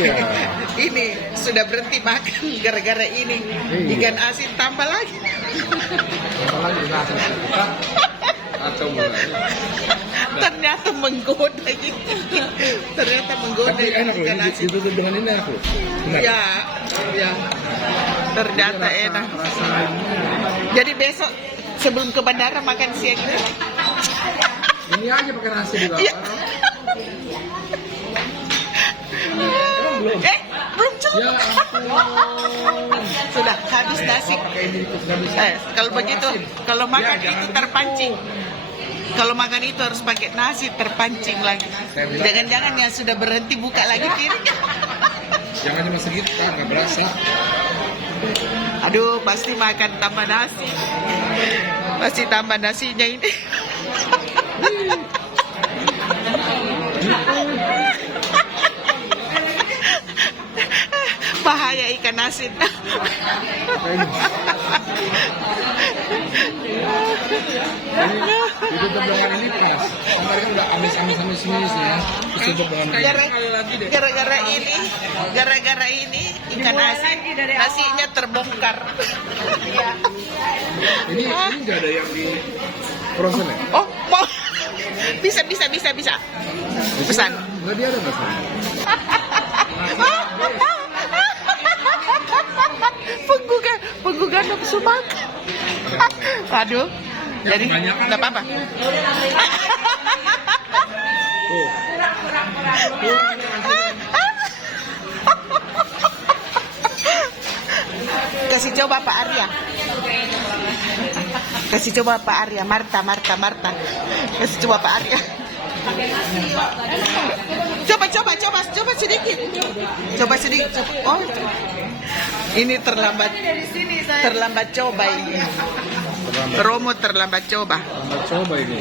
Iya. Ini sudah berhenti makan gara-gara ini. Iya. Ikan asin tambah lagi. Apalagi nasi. Atau mulai. Ternyata menggoda gitu. Ternyata menggoda Tapi enak loh, ikan ini asin. ditutup dengan ini aku. Enak. Ya, ya. Ternyata enak. Rasa Jadi besok sebelum ke bandara makan siang ini. ini aja pakai nasi juga. Iya. Belum. Belum cukup. Ya ampun. Sudah habis nasi. Pakai ini sudah bisa. Kalau begitu, kalau makan itu terpancing. Kalau makan itu harus pakai nasi terpancing lagi. Jangan-jangan yang sudah berhenti buka lagi piring. Jangan cuma segitu kan, nggak berasa. Aduh, pasti makan tambah nasi. Pasti tambah nasinya ini. Bahaya ikan asin. Ditutup dengan ini pas. Kemarin kan udah amis ya. Terus tutup dengan ini. Gara-gara ini ikan asin nasinya terbongkar. Ini nggak ada yang di frozen ya? Oh, mau bisa. Pesan. Nggak dia ada nggak sih? Penggugah nafsu makan. Aduh. Jadi nggak apa-apa. Tuh. Kasih coba Pak Arya. Kasih coba Pak Arya. Marta. Kasih coba Pak Arya. Coba sedikit. Coba sedikit. Oh, ini terlambat coba ini. Romo terlambat coba. Selamat coba ini.